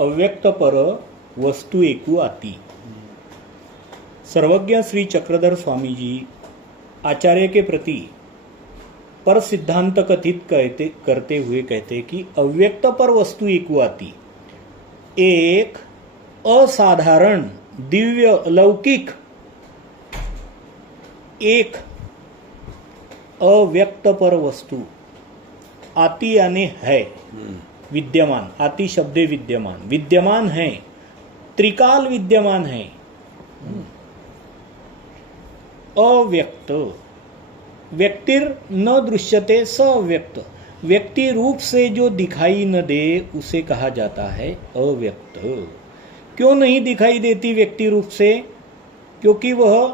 अव्यक्त पर वस्तु एकू आती। सर्वज्ञ श्री चक्रधर स्वामी जी आचार्य के प्रति पर सिद्धांत कथित करते हुए कहते कि अव्यक्त पर वस्तु एकू आती। एक असाधारण दिव्य अलौकिक एक अव्यक्त पर वस्तु आती यानी है विद्यमान। आती शब्दे विद्यमान, विद्यमान है, त्रिकाल विद्यमान है। अव्यक्त व्यक्तिर न दृश्यते स अव्यक्त, व्यक्ति रूप से जो दिखाई न दे उसे कहा जाता है अव्यक्त। क्यों नहीं दिखाई देती व्यक्ति रूप से? क्योंकि वह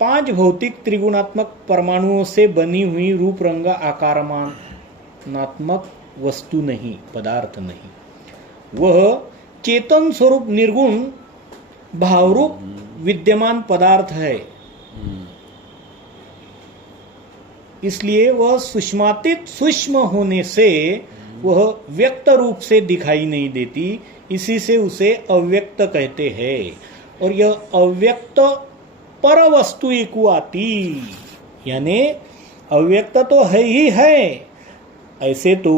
5 भौतिक त्रिगुणात्मक परमाणुओं से बनी हुई रूप रंग आकारमानात्मक वस्तु नहीं, पदार्थ नहीं। वह चेतन स्वरूप निर्गुण भावरूप विद्यमान पदार्थ है। इसलिए वह सूक्ष्मातीत सूक्ष्म होने से वह व्यक्त रूप से दिखाई नहीं देती, इसी से उसे अव्यक्त कहते हैं। और यह अव्यक्त पर वस्तु एकू आती, यानी अव्यक्त तो है ही है। ऐसे तो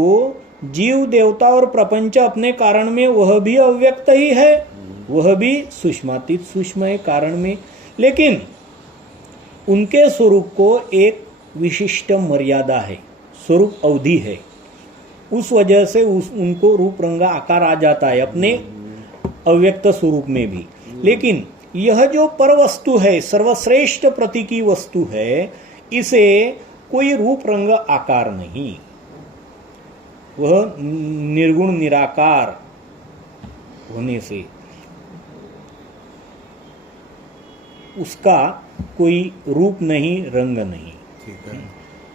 जीव देवता और प्रपंच अपने कारण में वह भी अव्यक्त ही है, वह भी सूक्ष्मातीत सूक्ष्म है कारण में, लेकिन उनके स्वरूप को एक विशिष्ट मर्यादा है, स्वरूप अवधि है। उस वजह से उनको रूप रंग आकार आ जाता है अपने अव्यक्त स्वरूप में भी। लेकिन यह जो पर वस्तु है, सर्वश्रेष्ठ प्रतीकी वस्तु है, इसे कोई रूप रंग आकार नहीं, वह निर्गुण निराकार होने से उसका कोई रूप नहीं, रंग नहीं।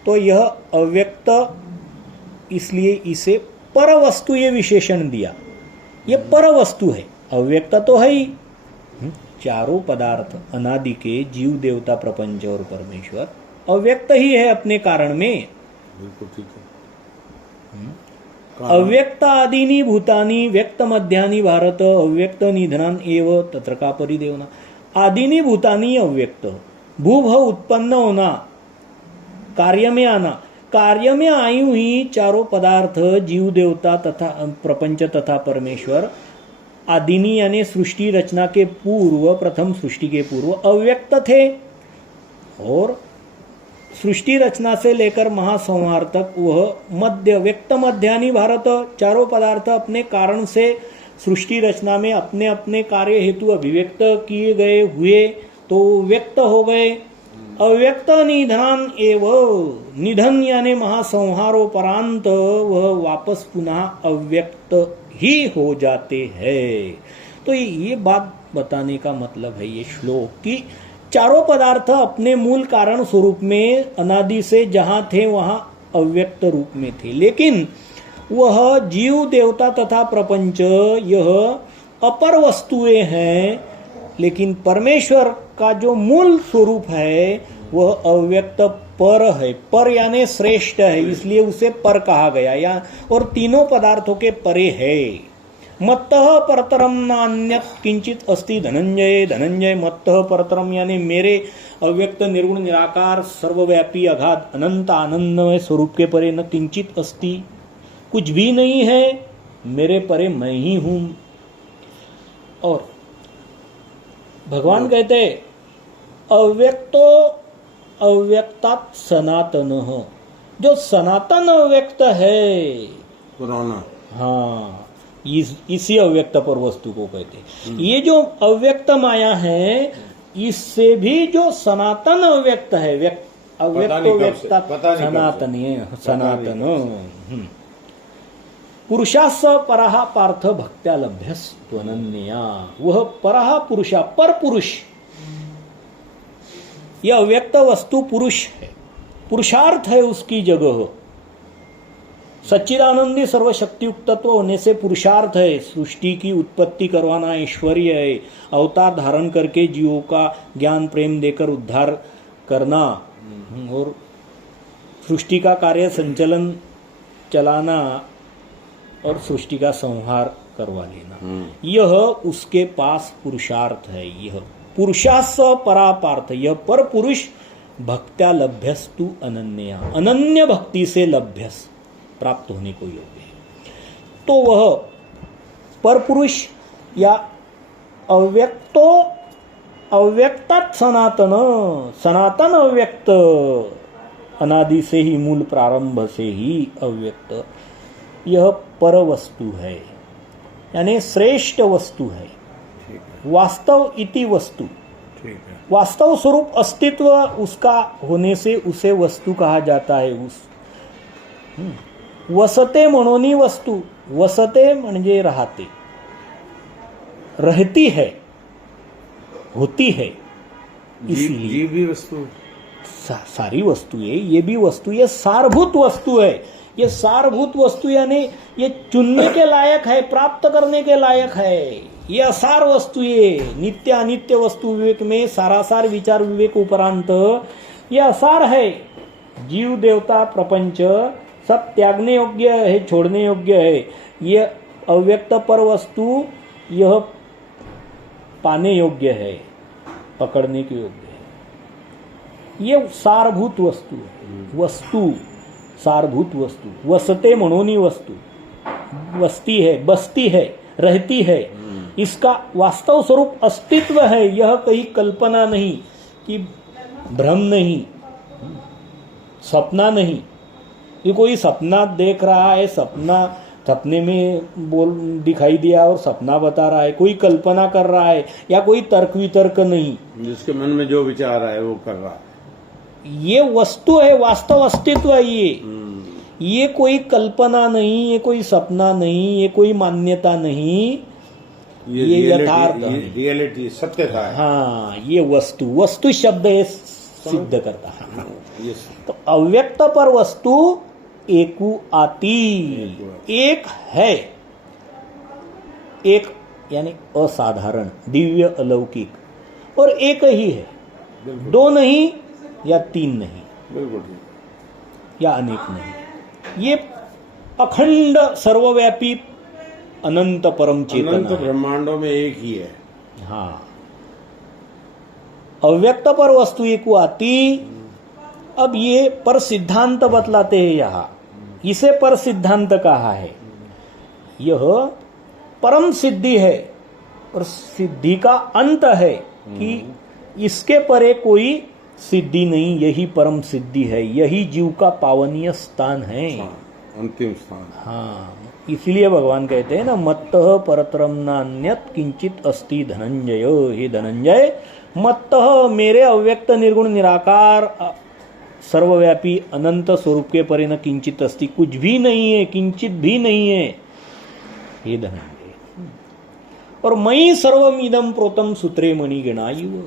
तो यह अव्यक्त, इसलिए इसे पर वस्तु ये विशेषण दिया। ये पर वस्तु है, अव्यक्त तो है ही। चारों पदार्थ अनादि के जीव देवता प्रपंच और परमेश्वर अव्यक्त ही है अपने कारण में। बिल्कुल ठीक है। अव्यक्त आदीनी भूतानी व्यक्त मध्यानि भारत अव्यक्त निधनान एव तत्र का परिदेवना। आदीनी भूतानी अव्यक्त, भूभव उत्पन्न होना, कार्य में आना, कार्य में आई हुई चारों पदार्थ जीव देवता तथा प्रपंच तथा परमेश्वर आदिनी यानी सृष्टि रचना के पूर्व, प्रथम सृष्टि के पूर्व अव्यक्त थे। और सृष्टि रचना से लेकर महासंहार तक वह मध्य व्यक्त मध्यानि भारत, चारों पदार्थ अपने कारण से सृष्टि रचना में अपने अपने कार्य हेतु अभिव्यक्त किए गए हुए तो व्यक्त हो गए। अव्यक्त निधनान एव, निधन यानी महासंहारोपरांत वह वापस पुनः अव्यक्त ही हो जाते हैं। तो ये बात बताने का मतलब है ये श्लोक कि चारों पदार्थ अपने मूल कारण स्वरूप में अनादि से जहां थे वहां अव्यक्त रूप में थे, लेकिन वह जीव देवता तथा प्रपंच यह अपर वस्तुएं हैं। लेकिन परमेश्वर का जो मूल स्वरूप है वह अव्यक्त पर है, पर यानी श्रेष्ठ है, इसलिए उसे पर कहा गया। या और तीनों पदार्थों के परे है। मत्तः परतरम नान्यत् किंचित अस्ति धनंजय, धनंजय मत्तः परतरम यानी मेरे अव्यक्त निर्गुण निराकार सर्वव्यापी अगाध अनंत आनंदमय स्वरूप के परे न किंचित अस्ति, कुछ भी नहीं है, मेरे परे मैं ही हूं। और भगवान कहते अव्यक्तो अव्यक्तात् सनातन, जो सनातन अव्यक्त है पुराना, हाँ इसी अव्यक्त पर वस्तु को कहते। ये जो अव्यक्त माया है इससे भी जो सनातन अव्यक्त है, अव्यक्त व्यक्ता सनातन सनातन पुरुषास परहा पार्थ भक्त्या लभ्यस्त्वनन्या, वह परहा पुरुषा पर पुरुष, यह अव्यक्त वस्तु पुरुष है, पुरुषार्थ है उसकी जगह। सच्चिदानंदी सर्वशक्तियुक्त तत्व होने से पुरुषार्थ है, सृष्टि की उत्पत्ति करवाना ऐश्वर्य है, अवतार धारण करके जीवों का ज्ञान प्रेम देकर उद्धार करना और सृष्टि का कार्य संचलन चलाना और सृष्टि का संहार करवा लेना, यह उसके पास पुरुषार्थ है। यह पुरुषास परापार्थ, यह पर पुरुष भक्त्या लभ्यस्तु अनन्या, अनन्य भक्ति से लभ्यस, प्राप्त होने को योग्य है। तो वह पर पुरुष या अव्यक्तो अव्यक्तात सनातन, सनातन अव्यक्त, अनादि से ही, मूल प्रारंभ से ही अव्यक्त, यह पर वस्तु है, यानी श्रेष्ठ वस्तु है। वास्तव इति वस्तु, ठीक है। वास्तव स्वरूप अस्तित्व उसका होने से उसे वस्तु कहा जाता है। उस वसते म्हणोनी वस्तु, वसते म्हणजे राहते, रहती है, होती है, इसलिए जीव भी वस्तु, सारी वस्तुएं, ये भी वस्तु, ये सारभूत वस्तु है। ये सारभूत वस्तु यानी ये चुनने के लायक है, प्राप्त करने के लायक है। ये असार वस्तु, ये नित्य अनित्य वस्तु विवेक में सारासार विचार विवेक उपरांत ये असार है। जीव देवता प्रपंच सब त्यागने योग्य है, छोड़ने योग्य है। ये अव्यक्त पर वस्तु यह पाने योग्य है, पकड़ने के योग्य है। ये सारभूत वस्तु है। वस्तु सारभूत वस्तु, वसते मनोनी वस्तु, वस्ती है, बसती है, रहती है, इसका वास्तव स्वरूप अस्तित्व है। यह कहीं कल्पना नहीं, कि भ्रम नहीं, सपना नहीं। ये कोई सपना देख रहा है, सपने में बोल दिखाई दिया और सपना बता रहा है, कोई कल्पना कर रहा है, या कोई तर्क वितर्क नहीं, जिसके मन में जो विचार आए वो कर रहा है। ये वस्तु है, वास्तव अस्तित्व है। ये कोई कल्पना नहीं, ये कोई सपना नहीं, ये कोई मान्यता नहीं, ये यथार्थ, रियलिटी, सत्यता है। हाँ, ये वस्तु, वस्तु शब्द ये सिद्ध करता है। तो अव्यक्त पर वस्तु एकु आती, एक है, एक यानी असाधारण, दिव्य, अलौकिक, और एक ही है, दो नहीं या तीन नहीं, बिल्कुल, या अनेक नहीं। ये अखंड सर्वव्यापी अनंत परम चेतना अनंत है। ब्रह्मांडों में एक ही है। हाँ, अव्यक्त पर वस्तु एक आती। अब ये पर सिद्धांत बतलाते हैं यहां, इसे पर सिद्धांत कहा है। यह परम सिद्धि है और सिद्धि का अंत है, कि इसके परे कोई सिद्धि नहीं, यही परम सिद्धि है, यही जीव का पावनीय स्थान है, अंतिम स्थान। हाँ, इसलिए भगवान कहते हैं ना, मत्तः परतरम नान्यत किंचित अस्ति धनंजय। हे धनंजय, मत्तः मेरे अव्यक्त निर्गुण निराकार सर्वव्यापी अनंत स्वरूप के परे न किंचित अस्ति, कुछ भी नहीं है, किंचित भी नहीं है, हे धनंजय। और मयि सर्वम इदम प्रोतम सूत्रे मणिगणायुः।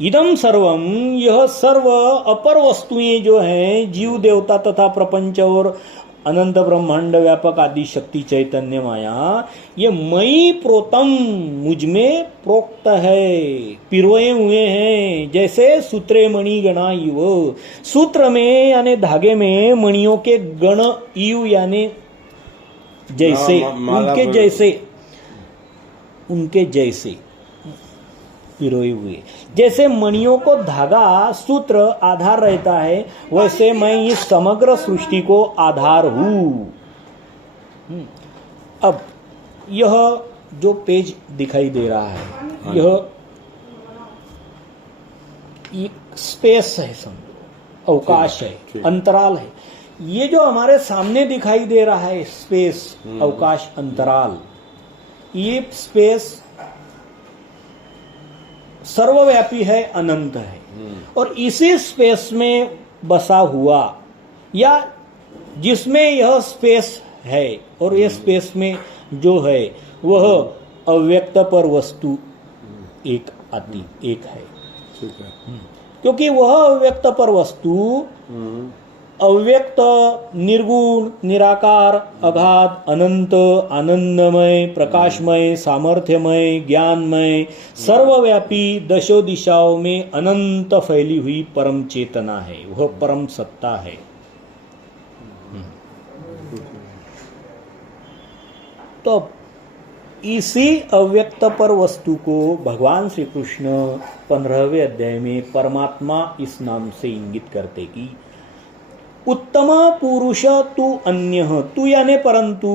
इदम सर्वम, यह सर्व अपर वस्तुएं जो हैं, जीव देवता तथा प्रपंच और अनंत ब्रह्मांड व्यापक आदि शक्ति चैतन्य माया, ये मई प्रोतम, मुझ में प्रोक्त है, पिरोए हुए हैं। जैसे सूत्रे मणि गणा युव, सूत्र में यानी धागे में मणियों के गण, यु यानी जैसे, उनके जैसे पिरोए हुए। जैसे मणियों को धागा सूत्र आधार रहता है, वैसे मैं इस समग्र सृष्टि को आधार हूं। अब यह जो पेज दिखाई दे रहा है, यह एक स्पेस है, समझो, अवकाश है, अंतराल है। ये जो हमारे सामने दिखाई दे रहा है स्पेस, अवकाश, अंतराल, ये स्पेस सर्वव्यापी है, अनंत है, और इसी स्पेस में बसा हुआ, या जिसमें यह स्पेस है, और ये स्पेस में जो है वह अव्यक्त पर वस्तु एक आती, एक है। ठीक है। क्योंकि वह अव्यक्त पर वस्तु अव्यक्त, निर्गुण, निराकार, अगाध, अनंत, आनंदमय, प्रकाशमय, सामर्थ्यमय, ज्ञानमय, सर्वव्यापी, दशो दिशाओं में अनंत फैली हुई परम चेतना है, वह परम सत्ता है। तो इसी अव्यक्त पर वस्तु को भगवान श्री कृष्ण 15वें अध्याय में परमात्मा इस नाम से इंगित करते कि उत्तम पुरुष तू अन्य, तू यानी परंतु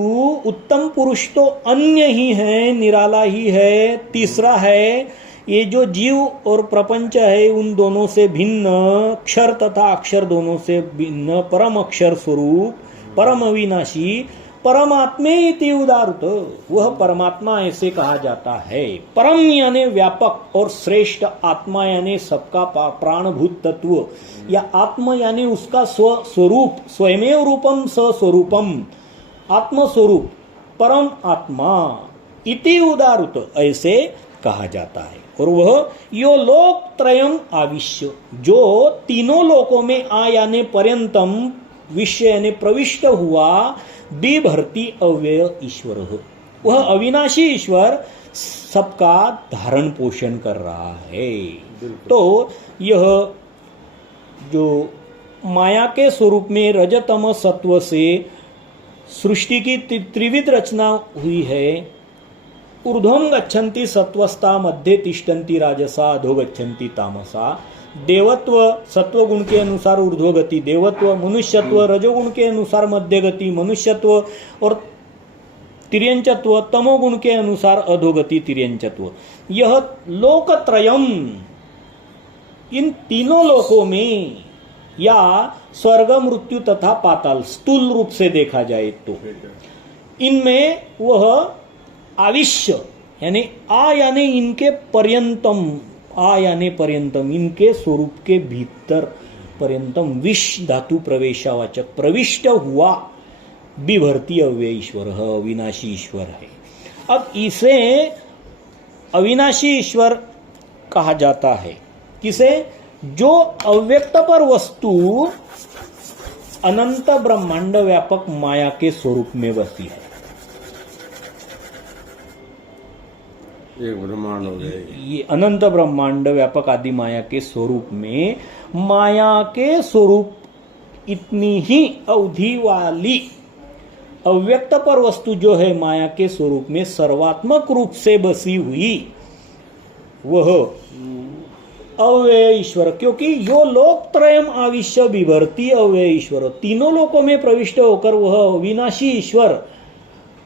उत्तम पुरुष तो अन्य ही है, निराला ही है, तीसरा है। ये जो जीव और प्रपंच है उन दोनों से भिन्न, अक्षर तथा अक्षर दोनों से भिन्न परम अक्षर स्वरूप, परम अविनाशी परमात्मे इति उदाहृत, वह परमात्मा ऐसे कहा जाता है। परम यानी व्यापक और श्रेष्ठ, आत्मा यानी सबका प्राणभूत तत्व, या आत्म यानी उसका स्वरूप, स्वयमेव रूपम स्वरूपम, आत्मस्वरूप परम आत्मा इति उदाहृत ऐसे कहा जाता है। और वह यो लोक त्रयम आविश्य, जो तीनों लोकों में आ यानी पर्यंतम, विश्व यानी प्रविष्ट हुआ, बिभर्ती अव्यय ईश्वर हो, वह अविनाशी ईश्वर सबका धारण पोषण कर रहा है। तो यह जो माया के स्वरूप में रजतम सत्व से सृष्टि की त्रिविध रचना हुई है। ऊर्ध्वं गच्छन्ति सत्वस्ता, मध्ये तिष्ठन्ति राजसा, अधो गच्छन्ति तामसा। देवत्व सत्वगुण के अनुसार ऊर्ध्वगति देवत्व, मनुष्यत्व रजोगुण के अनुसार मध्य गति मनुष्यत्व, और तिर्यंचत्व तमोगुण के अनुसार अधोगति तिर्यंचत्व। यह लोकत्रयम, इन तीनों लोकों में, या स्वर्ग मृत्यु तथा पाताल स्थूल रूप से देखा जाए तो इनमें वह आविश्य यानी आ यानी इनके पर्यंतम, आ यानी पर्यंतम, इनके स्वरूप के भीतर पर्यंतम, विश धातु प्रवेशावाचक, प्रविष्ट हुआ, बिभर्ती अव्यय ईश्वर है, अविनाशी ईश्वर है। अब इसे अविनाशी ईश्वर कहा जाता है किसे? जो अव्यक्त पर वस्तु अनंत ब्रह्मांड व्यापक माया के स्वरूप में बसी है। एक ब्रह्मांड हो गए, ये अनंत ब्रह्मांड व्यापक आदि माया के स्वरूप में, माया के स्वरूप इतनी ही अवधि वाली अव्यक्त पर वस्तु जो है माया के स्वरूप में सर्वात्मक रूप से बसी हुई, वह अव्यय ईश्वर, क्योंकि यो लोक त्रयम आविश्य बिभर्ती अव्यय ईश्वर, तीनों लोकों में प्रविष्ट होकर वह अविनाशी ईश्वर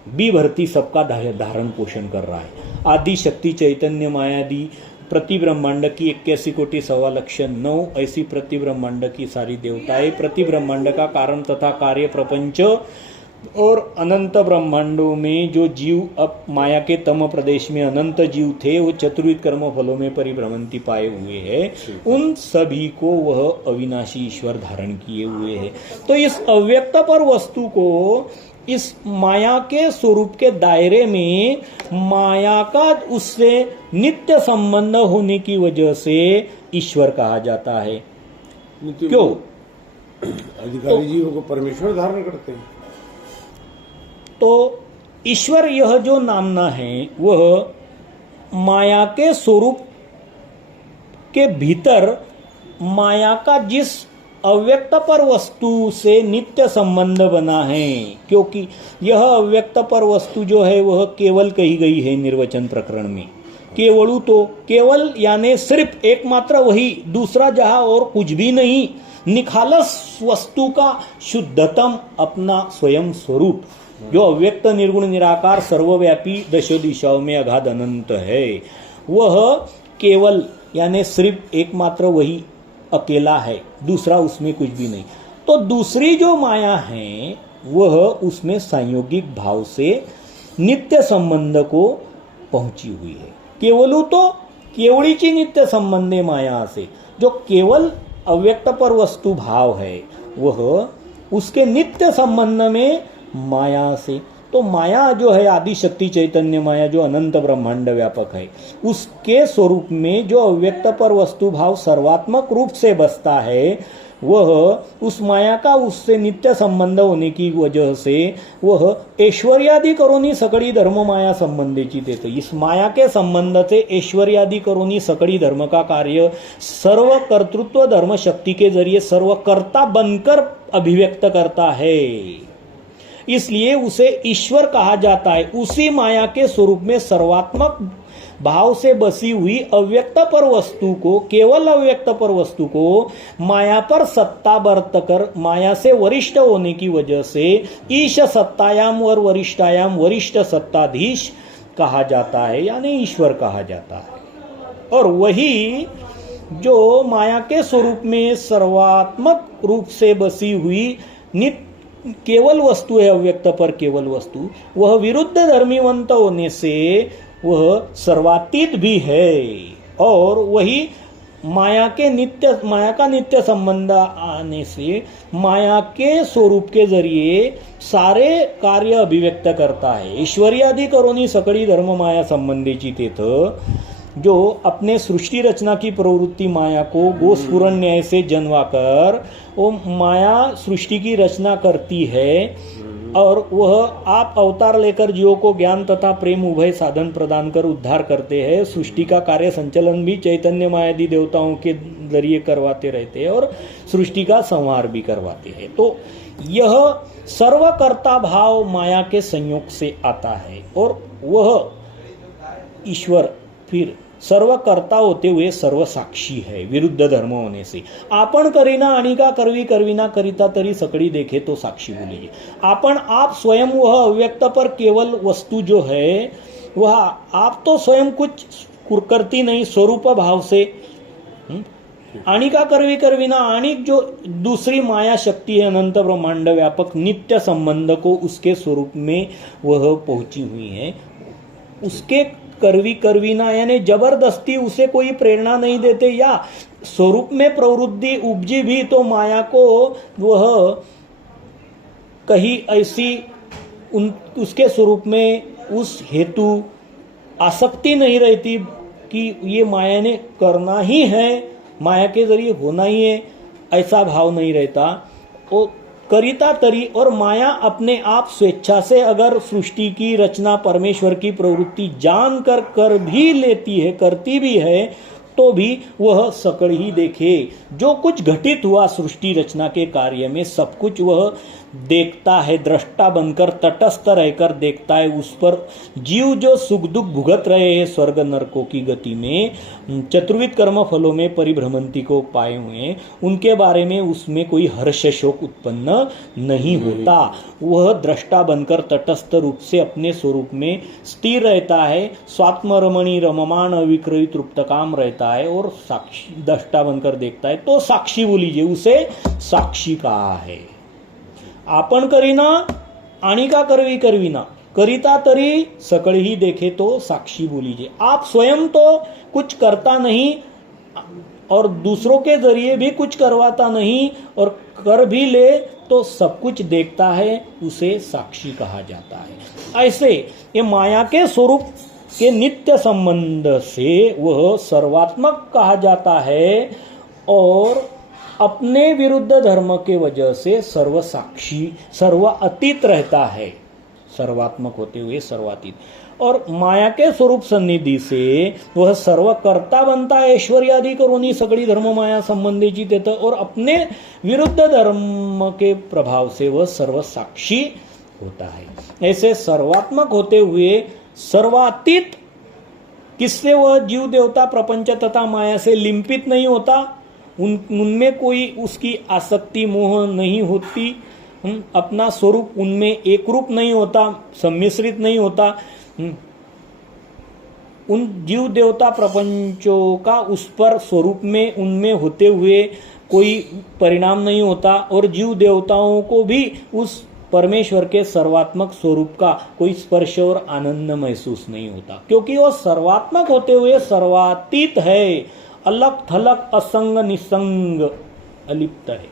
बिभर्ती सबका धारण पोषण कर रहा है। आदि शक्ति चैतन्य मायादि प्रति ब्रह्मांड की 81 कोटि 1.25 ऐसी प्रति ब्रह्मांड की सारी देवताएं, प्रति ब्रह्मांड का कारण तथा कार्य प्रपंच, और अनंत ब्रह्मांडों में जो जीव अब माया के तम प्रदेश में अनंत जीव थे, वो चतुर्विध कर्म फलों में परिभ्रमंती पाए हुए हैं, उन सभी को वह अविनाशी ईश्वर धारण किए हुए हैं। तो इस अव्यक्त पर वस्तु को इस माया के स्वरूप के दायरे में, माया का उससे नित्य संबंध होने की वजह से ईश्वर कहा जाता है। क्यों? अधिकारी जीवों को परमेश्वर धारण करते हैं। तो ईश्वर यह जो नामना है वह माया के स्वरूप के भीतर माया का जिस अव्यक्त पर वस्तु से नित्य संबंध बना है, क्योंकि यह अव्यक्त पर वस्तु जो है वह केवल कही गई है निर्वचन प्रकरण में। केवलु तो केवल यानी सिर्फ एकमात्र वही, दूसरा जहां और कुछ भी नहीं, निखालस वस्तु का शुद्धतम अपना स्वयं स्वरूप जो अव्यक्त निर्गुण निराकार सर्वव्यापी दशो दिशाओं में अगाध अनंत है, वह केवल यानी सिर्फ एकमात्र वही अकेला है, दूसरा उसमें कुछ भी नहीं। तो दूसरी जो माया है वह उसमें संयोगिक भाव से नित्य संबंध को पहुंची हुई है। केवलु तो केवळीची नित्य संबंधे माया से, जो केवल अव्यक्त पर वस्तु भाव है वह उसके नित्य संबंध में माया से। तो माया जो है आदि शक्ति चैतन्य माया जो अनंत ब्रह्मांड व्यापक है, उसके स्वरूप में जो अव्यक्त पर वस्तु भाव सर्वात्मक रूप से बसता है, वह उस माया का उससे नित्य संबंध होने की वजह से वह ऐश्वर्यादि करोनी सकड़ी धर्म माया संबंधीची देते। इस माया के संबंध से ऐश्वर्यादि करोनी सकड़ी धर्म का कार्य सर्व कर्तृत्व धर्म शक्ति के जरिए सर्व कर्ता बनकर अभिव्यक्त करता है। इसलिए उसे ईश्वर कहा जाता है। उसी माया के स्वरूप में सर्वात्मक भाव से बसी हुई अव्यक्त पर वस्तु को, केवल अव्यक्त पर वस्तु को माया पर सत्ता बरतकर माया से वरिष्ठ होने की वजह से ईश सत्तायाम और वरिष्ठायाम वरिष्ठ सत्ताधीश कहा जाता है, यानी ईश्वर कहा जाता है। और वही जो माया के स्वरूप में सर्वात्मक रूप से बसी हुई नित्य केवल वस्तु है, अव्यक्त पर केवल वस्तु, वह विरुद्ध धर्मीवंत होने से वह सर्वातीत भी है। और वही माया का नित्य संबंध आने से माया के स्वरूप के जरिए सारे कार्य अभिव्यक्त करता है। ईश्वरीयादि करोनी सकळी धर्म माया संबंधीची तेथ जो अपने सृष्टि रचना की प्रवृत्ति माया को गोस्फुरण न्याय से जन्वाकर वो माया सृष्टि की रचना करती है और वह आप अवतार लेकर जीवों को ज्ञान तथा प्रेम उभय साधन प्रदान कर उद्धार करते हैं। सृष्टि का कार्य संचालन भी चैतन्य मायादि देवताओं के जरिए करवाते रहते हैं और सृष्टि का संहार भी करवाते हैं। तो यह सर्वकर्ता भाव माया के संयोग से आता है और वह ईश्वर फिर सर्वकर्ता होते हुए सर्व साक्षी है विरुद्ध धर्म होने से। आपण करीना अणिका करवी करविना करिता तरी सकड़ी देखे तो साक्षी बोलिए। आपण आप स्वयं वह अव्यक्त पर केवल वस्तु जो है वह आप तो स्वयं कुछ करती नहीं स्वरूप भाव से। अणिका करवी करविना अणिक जो दूसरी माया शक्ति है अनंत ब्रह्मांड व्यापक नित्य संबंध को उसके स्वरूप में वह पहुंची हुई है। उसके करवी करवीना यानी जबरदस्ती उसे कोई प्रेरणा नहीं देते या स्वरूप में प्रवृत्ति उपजी भी तो माया को वह कहीं ऐसी उसके स्वरूप में उस हेतु आसक्ति नहीं रहती कि ये माया ने करना ही है, माया के जरिए होना ही है, ऐसा भाव नहीं रहता। वो करिता तरी और माया अपने आप स्वेच्छा से अगर सृष्टि की रचना परमेश्वर की प्रवृत्ति जान कर भी लेती है, करती भी है, तो भी वह सकल ही देखे। जो कुछ घटित हुआ सृष्टि रचना के कार्य में सब कुछ वह देखता है, दृष्टा बनकर तटस्थ रहकर देखता है। उस पर जीव जो सुख दुख भुगत रहे हैं स्वर्ग नरकों की गति में, चतुर्विध कर्म फलों में परिभ्रमंती को पाए हुए, उनके बारे में उसमें कोई हर्ष शोक उत्पन्न नहीं होता। वह दृष्टा बनकर तटस्थ रूप से अपने स्वरूप में स्थिर रहता है, स्वात्मरमणी रममान अविक्रयी तृप्त काम रहता है और साक्षी दृष्टा बनकर देखता है। तो साक्षी बोलीजिए, उसे साक्षी कहा है। आपण करीना अणिका करवी करविना करिता तरी सकल ही देखे तो साक्षी बोलीजिए। आप स्वयं तो कुछ करता नहीं और दूसरों के जरिए भी कुछ करवाता नहीं और कर भी ले तो सब कुछ देखता है, उसे साक्षी कहा जाता है। ऐसे ये माया के स्वरूप के नित्य संबंध से वह सर्वात्मक कहा जाता है और अपने विरुद्ध धर्म के वजह से सर्व साक्षी सर्व अतीत रहता है, सर्वात्मक होते हुए सर्वातीत। और माया के स्वरूप सन्निधि से वह सर्वकर्ता बनता है, ऐश्वर्यादि करोनी सगड़ी धर्म माया संबंधी जीत और अपने विरुद्ध धर्म के प्रभाव से वह सर्व साक्षी होता है। ऐसे सर्वात्मक होते हुए सर्वातीत किससे वह जीव देवता प्रपंच तथा माया से लिंपित नहीं होता, उनमें कोई उसकी आसक्ति मोह नहीं होती, अपना स्वरूप उनमें एक रूप नहीं होता, सम्मिश्रित नहीं होता। उन जीव देवता प्रपंचों का उस पर स्वरूप में उनमें होते हुए कोई परिणाम नहीं होता और जीव देवताओं को भी उस परमेश्वर के सर्वात्मक स्वरूप का कोई स्पर्श और आनंद महसूस नहीं होता, क्योंकि वो सर्वात्मक होते हुए सर्वातीत है, अलग थलग असंग निसंग अलिप्त है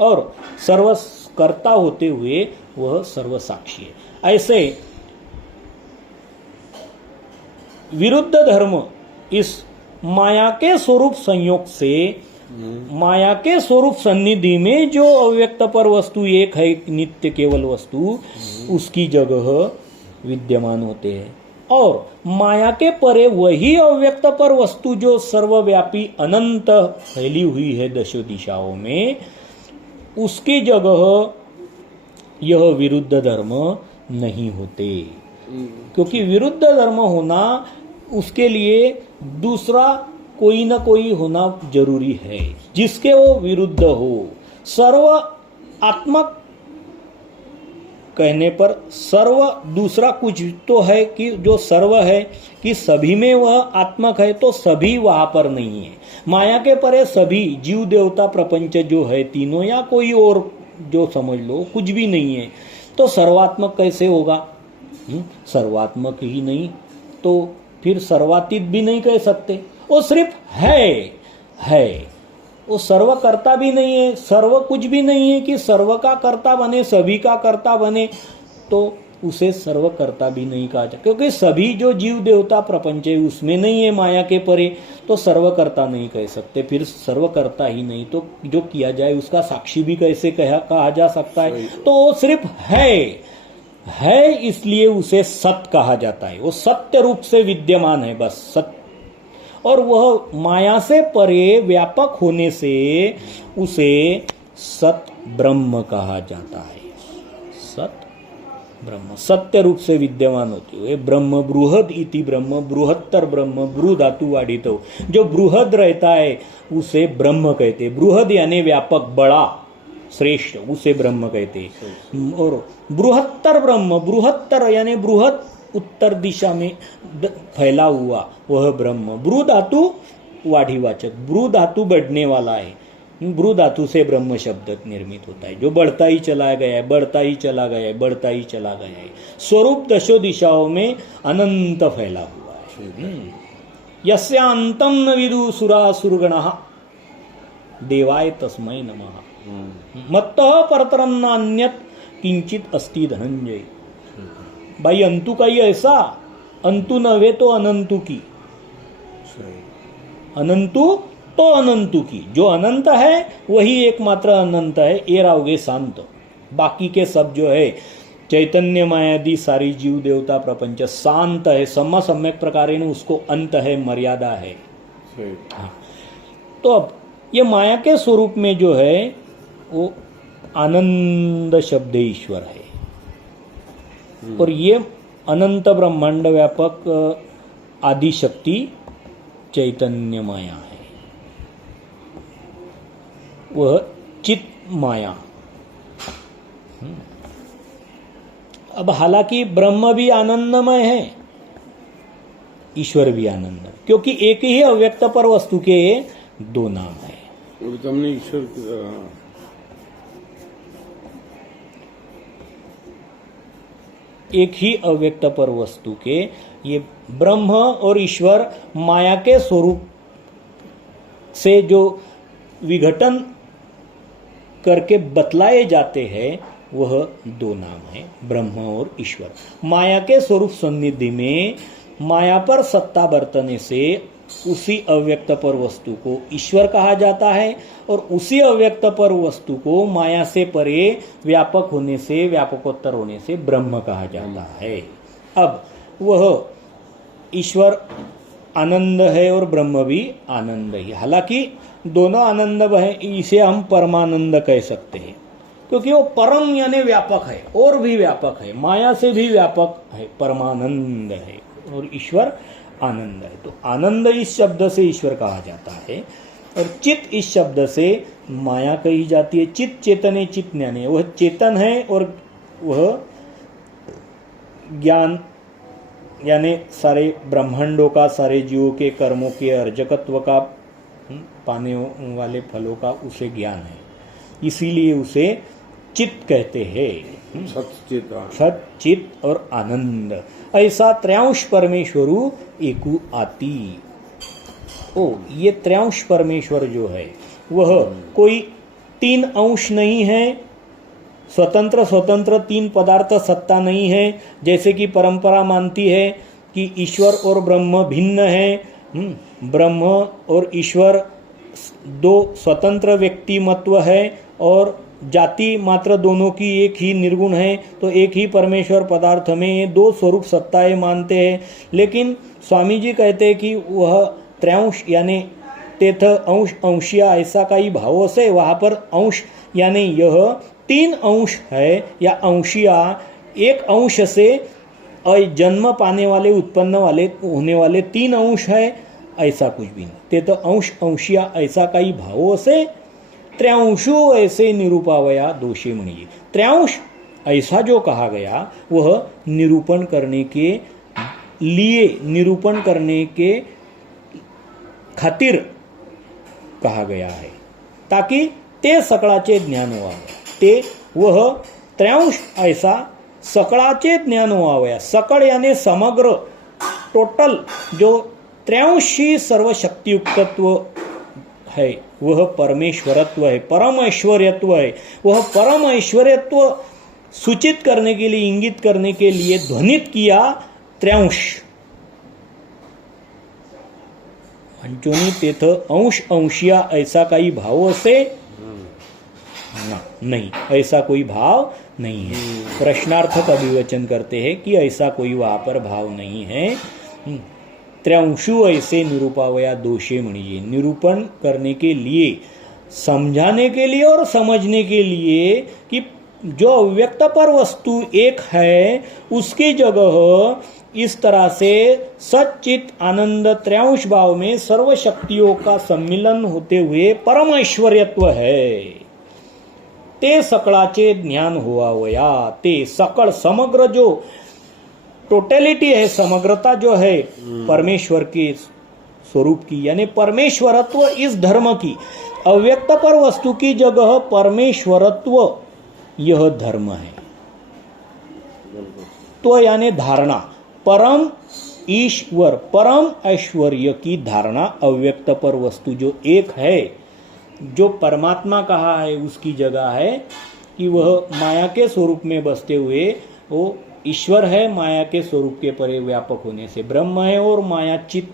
और सर्वकर्ता होते हुए वह सर्वसाक्षी है। ऐसे विरुद्ध धर्म इस माया के स्वरूप संयोग से माया के स्वरूप सन्निधि में जो अव्यक्त पर वस्तु एक है, नित्य केवल वस्तु, उसकी जगह विद्यमान होते हैं और माया के परे वही अव्यक्त पर वस्तु जो सर्वव्यापी अनंत फैली हुई है दशो दिशाओं में, उसकी जगह यह विरुद्ध धर्म नहीं होते, क्योंकि विरुद्ध धर्म होना उसके लिए दूसरा कोई ना कोई होना जरूरी है जिसके वो विरुद्ध हो। सर्व आत्मक कहने पर सर्व दूसरा कुछ तो है कि जो सर्व है कि सभी में वह आत्मक है, तो सभी वहां पर नहीं है। माया के परे सभी जीव देवता प्रपंच जो है तीनों या कोई और जो समझ लो कुछ भी नहीं है, तो सर्वात्मक कैसे होगा? सर्वात्मक ही नहीं तो फिर सर्वातीत भी नहीं कह सकते। वो सिर्फ है, वो सर्व कर्ता भी नहीं है, सर्व कुछ भी नहीं है कि सर्व का कर्ता बने, सभी का कर्ता बने, तो उसे सर्व कर्ता भी नहीं कहा जाए, क्योंकि सभी जो जीव देवता प्रपंच है उसमें नहीं है माया के परे, तो सर्वकर्ता नहीं कह सकते। फिर सर्वकर्ता ही नहीं तो जो किया जाए उसका साक्षी भी कैसे कहा जा सकता है? तो वो सिर्फ है, इसलिए उसे सत कहा जाता है। वो सत्य रूप से विद्यमान है, बस सत्य, और वह माया से परे व्यापक होने से उसे सत ब्रह्म कहा जाता है। सत ब्रह्म सत्य रूप से विद्यमान होती है। ब्रह्म बृहद इति ब्रह्म, बृहत्तर ब्रह्म, बृ धातु वाडित हो, जो बृहद रहता है उसे ब्रह्म कहते। बृहद यानी व्यापक, बड़ा, श्रेष्ठ, उसे ब्रह्म कहते। और बृहत्तर ब्रह्म, बृहत्तर यानी बृहत, उत्तर दिशा में फैला हुआ वह ब्रह्म। बृ धातु वाढीवाचक, बृ धातु बढ़ने वाला है, बृ धातु से ब्रह्म शब्द निर्मित होता है, जो बढ़ता ही चला गया है, बढ़ता ही चला गया है, बढ़ता ही चला गया है। स्वरूप दशो दिशाओं में अनंत फैला हुआ है। यस्य अंतम न विदु सुरासुरगणः देवाय तस्मै नमः मत्तः परतरम नान्यत किंचित अस्ति धनंजय। भाई अंतु का ही ऐसा, अंतु नवे तो अनंतु की, अनंतु तो अनंतु की, जो अनंत है वही एकमात्र अनंत है। ये रहोगे शांत, बाकी के सब जो है चैतन्य मायादि सारी जीव देवता प्रपंच शांत है, सम्यक प्रकार उसको अंत है, मर्यादा है। हाँ। तो अब ये माया के स्वरूप में जो है वो आनंद शब्द ईश्वर है, और ये अनंत ब्रह्मांड व्यापक आदि शक्ति चैतन्य माया है, वह चित माया। अब हालांकि ब्रह्म भी आनंदमय है, ईश्वर भी आनंद, क्योंकि एक ही अव्यक्त पर वस्तु के दो नाम है। तुमने ईश्वर की एक ही अव्यक्त पर वस्तु के ये ब्रह्म और ईश्वर माया के स्वरूप से जो विघटन करके बतलाए जाते हैं वह दो नाम है, ब्रह्म और ईश्वर। माया के स्वरूप सन्निधि में माया पर सत्ता बरतने से उसी अव्यक्त पर वस्तु को ईश्वर कहा जाता है, और उसी अव्यक्त पर वस्तु को माया से परे व्यापक होने से, व्यापकोत्तर होने से ब्रह्म कहा जाता है। अब वह ईश्वर आनंद है और ब्रह्म भी आनंद है। हालांकि दोनों आनंद है, इसे हम परमानंद कह सकते हैं, क्योंकि वो परम यानी व्यापक है और भी व्यापक है, माया से भी व्यापक है, परमानंद है, और ईश्वर आनंद है। तो आनंद इस शब्द से ईश्वर कहा जाता है, और चित इस शब्द से माया कही जाती है। चित चेतने चित ज्ञाने, वह चेतन है और वह ज्ञान यानी सारे ब्रह्मांडों का, सारे जीवों के कर्मों के अर्जकत्व का, पाने वाले फलों का उसे ज्ञान है, इसीलिए उसे चित कहते हैं। सत चित और आनंद, ऐसा त्रयांश परमेश्वरु एकु आती। ओ ये त्रयांश परमेश्वर जो है वह कोई तीन अंश नहीं है, स्वतंत्र तीन पदार्थ सत्ता नहीं है, जैसे कि परंपरा मानती है कि ईश्वर और ब्रह्म भिन्न है। ब्रह्म और ईश्वर दो स्वतंत्र व्यक्तिमत्व है, और जाति मात्र दोनों की एक ही निर्गुण है, तो एक ही परमेश्वर पदार्थ में ये दो स्वरूप सत्ताएं मानते हैं। लेकिन स्वामी जी कहते हैं कि वह त्रयांश यानी तेथ अंश अंशिया ऐसा का ही भाव से वहाँ पर अंश यानी यह तीन अंश है या अंशिया, एक अंश से जन्म पाने वाले उत्पन्न वाले होने वाले तीन अंश है, ऐसा कुछ भी नहीं. ते तर अंश अंशिया ऐसा काही भाव असे, त्र्यांशु ऐसे निरूपावया दोषे म्हणजे. त्र्यांश ऐसा जो कहा गया वह निरूपण करने के लिए, निरूपण करने के खातिर कहा गया है, ताकि ते सकळाचे ज्ञान व्हावे. ते वह त्र्यांश ऐसा सकळाचे ज्ञान व्हावया. सकळ याने समग्र, टोटल जो त्र्यांशी सर्व शक्तियुक्तत्व है वह परमेश्वरत्व है, परम ऐश्वर्यत्व है. वह परम ऐश्वर्यत्व सूचित करने के लिए, इंगित करने के लिए ध्वनित किया त्र्यांश. अंचोनी तेथ अंश अंशिया ऐसा काही भाव असे ना, नहीं, ऐसा कोई भाव नहीं है. प्रश्नार्थक अभिवचन करते हैं कि ऐसा कोई वहां पर भाव नहीं है. त्र्यांशु ऐसे निरूपावया दोषे म्हणजे. निरूपण करने के लिए, समझाने के लिए और समझने के लिए कि जो अव्यक्त पर वस्तु एक है उसकी जगह इस तरह से सच्चित आनंद त्र्यांश भाव में सर्व शक्तियों का सम्मिलन होते हुए परम ऐश्वर्यत्व है. ते सकळाचे ज्ञान होवावया. ते सकळ समग्र जो टोटलिटी है, समग्रता जो है परमेश्वर के स्वरूप की, यानी परमेश्वरत्व इस धर्म की, अव्यक्त पर वस्तु की जगह परमेश्वरत्व यह धर्म है. तो यानी धारणा, परम ईश्वर, परम ऐश्वर्य की धारणा, अव्यक्त पर वस्तु जो एक है, जो परमात्मा कहा है उसकी जगह है कि वह माया के स्वरूप में बसते हुए वो ईश्वर है. माया के स्वरूप के परे व्यापक होने से ब्रह्म है, और माया चित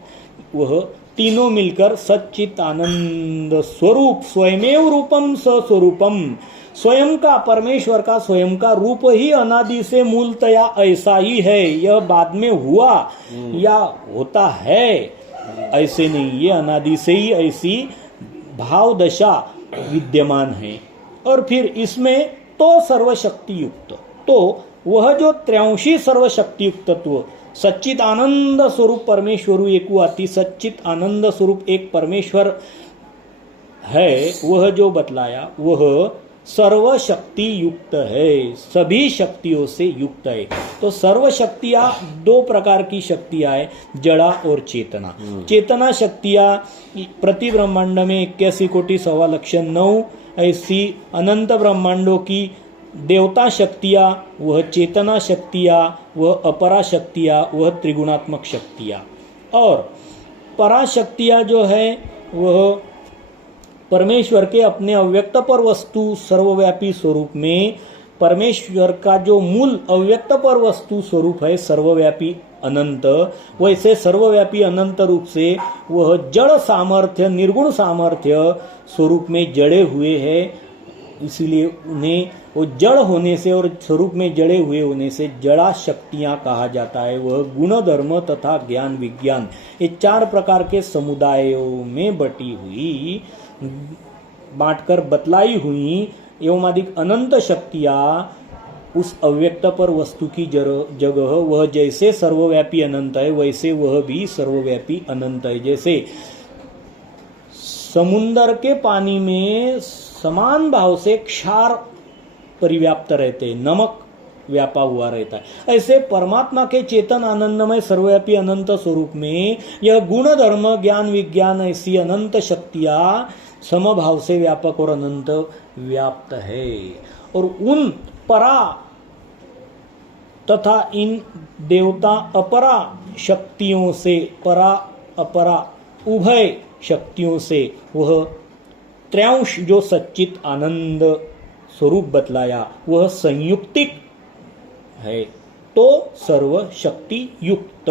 वह तीनों मिलकर सच्चित आनंद स्वरूप, स्वयमेव रूपम स्वस्वरूपम, स्वयं का, परमेश्वर का स्वयं का रूप ही अनादि से मूलतया ऐसा ही है. यह बाद में हुआ या होता है ऐसे नहीं, ये अनादि से ही ऐसी भाव दशा विद्यमान है. और फिर इसमें तो सर्वशक्ति युक्त, तो वह जो त्र्यांशी सर्वशक्तियुक्तत्व, सच्चित आनंद स्वरूप परमेश्वर एकु आती, सच्चित आनंद स्वरूप एक परमेश्वर है, वह जो बतलाया वह सर्वशक्ति युक्त है, सभी शक्तियों से युक्त है. तो सर्व शक्तियां दो प्रकार की शक्तियां है, जड़ा और चेतना. चेतना शक्तियां प्रति ब्रह्मांड में 81 कोटि 1,15,9 ऐसी अनंत ब्रह्मांडों की देवता शक्तियां, वह चेतना शक्तियां, वह अपरा शक्तियां, वह त्रिगुणात्मक शक्तियां. और पराशक्तियां जो है वह परमेश्वर के अपने अव्यक्त पर वस्तु सर्वव्यापी स्वरूप में, परमेश्वर का जो मूल अव्यक्त पर वस्तु स्वरूप है सर्वव्यापी अनंत, वैसे सर्वव्यापी अनंत रूप से वह जड़ सामर्थ्य, निर्गुण सामर्थ्य स्वरूप में जड़े हुए हैं. इसीलिए उन्हें वो जड़ होने से और स्वरूप में जड़े हुए होने से जड़ा शक्तियां कहा जाता है. वह गुण, धर्म तथा ज्ञान विज्ञान, ये 4 प्रकार के समुदायों में बटी हुई, बांटकर बतलाई हुई एवं अधिक अनंत शक्तियां उस अव्यक्त पर वस्तु की जगह, वह जैसे सर्वव्यापी अनंत है वैसे वह भी सर्वव्यापी अनंत है. जैसे समुंदर के पानी में समान भाव से क्षार परिव्याप्त रहते, नमक व्यापा हुआ रहता है, ऐसे परमात्मा के चेतन आनंदमय सर्वव्यापी अनंत स्वरूप में यह गुण, धर्म, ज्ञान विज्ञान ऐसी अनंत शक्तियां समभाव से व्यापक और अनंत व्याप्त है. और उन परा तथा इन देवता अपरा शक्तियों से, परा अपरा उभय शक्तियों से वह त्र्यांश जो सच्चित आनंद स्वरूप बतलाया वह संयुक्तिक है, तो सर्व शक्ति युक्त.